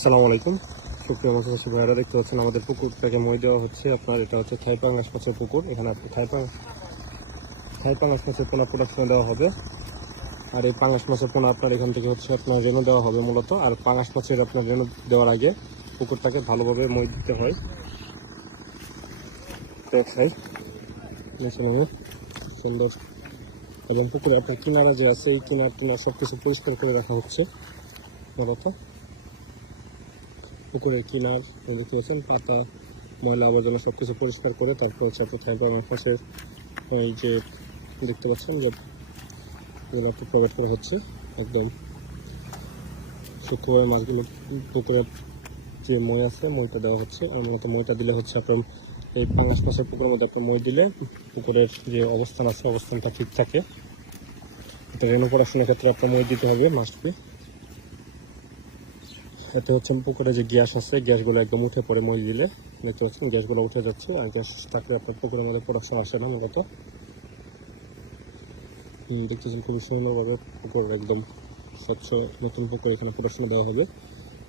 আসসালামু আলাইকুম। সুপ্রিয় মাছ চাষি ভাইরা, দেখতে পাচ্ছেন আমাদের পুকুরটাকে মই দেওয়া হচ্ছে। আপনার এটা হচ্ছে থাই পাঙ্গাস মাছের পুকুর। এখানে আপনি থাই পাঙ্গাস মাছের পোনা প্রোডাকশনে দেওয়া হবে। আর এই পাঙ্গাস মাছের পোনা আপনার এখান থেকে হচ্ছে আপনার রেণু দেওয়া হবে মূলত। আর পাঙ্গাস মাছের আপনার রেণু দেওয়ার আগে পুকুরটাকে ভালোভাবে মই দিতে হয়। সুন্দর। এবং পুকুরে আপনার কিনারা যে আছে, এই কিনার সব কিছু পরিষ্কার করে রাখা হচ্ছে মূলত। পুকুরের কিনার দেখতে পাচ্ছেন, পাতা ময়লা আবর্জনা সব কিছু পরিষ্কার করে তারপর হচ্ছে আপনার থাই পাঙ্গাস মাছের এই যে দেখতে পাচ্ছেন যে এগুলো একটু প্রোভাইড করা হচ্ছে। একদম সূক্ষ্মভাবে মাছগুলো পুকুরের যে মই আছে মইটা দেওয়া হচ্ছে। আর মূলত মইটা দিলে হচ্ছে আপনার এই পাঙ্গাস মাছের পুকুরের মধ্যে আপনার মই দিলে পুকুরের যে অবস্থান আছে অবস্থানটা ঠিক থাকে। এটা রেণু পড়াশোনার ক্ষেত্রে আপনার মই দিতে হবে মাস্ট বি। এতে হচ্ছে পুকুরে যে গ্যাস আছে গ্যাসগুলো একদম উঠে পড়ে মই দিলে। দেখতে পাচ্ছেন গ্যাসগুলো উঠে যাচ্ছে। আর গ্যাস থাকলে আপনার পুকুরের মধ্যে প্রোডাকশন আসে না মূলত। দেখতেছেন খুবই সুন্দরভাবে পুকুর একদম স্বচ্ছ নতুন পুকুর এখানে প্রোডাকশন দেওয়া হবে।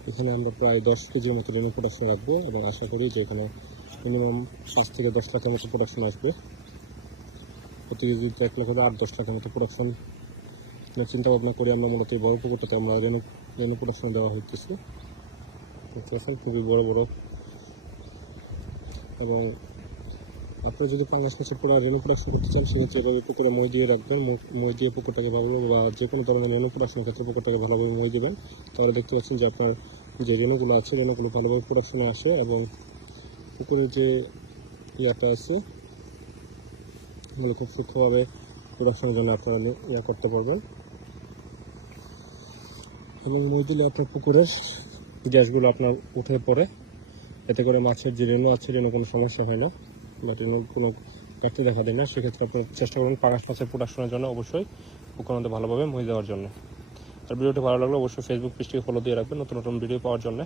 এখানে আমরা প্রায় 10 কেজির মতো রেণু প্রোডাকশন রাখবো এবং আশা করি যে এখানে মিনিমাম 5 থেকে 10 লাখের মতো প্রোডাকশন আসবে। প্রতি কেজিতে 1 লাখ হলে 8-10 লাখের মতো প্রোডাকশন চিন্তা ভাবনা করি আমরা মূলত এই বড় পুকুরটাতে আমরা রেণু প্রোডাকশন দেওয়া হইতেছে। দেখতে পাচ্ছেন খুবই বড় বড়। এবং আপনি যদি পাঙ্গাস মাছের পুরো রেণু প্রোডাকশন করতে চান সেক্ষেত্রে এভাবে পুকুরে মই দিয়ে রাখবেন। মই দিয়ে পুকুরটাকে ভালোভাবে বা যে কোনো ধরনের রেণু প্রোডাকশনের ক্ষেত্রে পুকুরটাকে ভালোভাবে মই দেবেন। তাহলে দেখতে পাচ্ছেন যে আপনার যে রেণুগুলো আছে রেণুগুলো ভালোভাবে প্রোডাকশনে আসে এবং পুকুরের যে ইয়াটা আছে এগুলো খুব সূক্ষ্মভাবে প্রোডাকশনের জন্য আপনারা করতে পারবেন। এবং মই দিলে আপনার পুকুরের গ্যাসগুলো আপনার উঠে পড়ে। এতে করে মাছের যে রেণু আছে রেণু কোনো সমস্যা হয় না বা রেণুর কোনো ঘাটতি দেখা দেয় না। সেক্ষেত্রে আপনার চেষ্টা করুন পাঙ্গাস মাছের প্রোডাকশনের জন্য অবশ্যই পুকুরের মধ্যে ভালোভাবে মই দেওয়ার জন্য। আর ভিডিওটি ভালো লাগলে অবশ্যই ফেসবুক পেজটিকে ফলো দিয়ে রাখবেন নতুন নতুন ভিডিও পাওয়ার জন্য।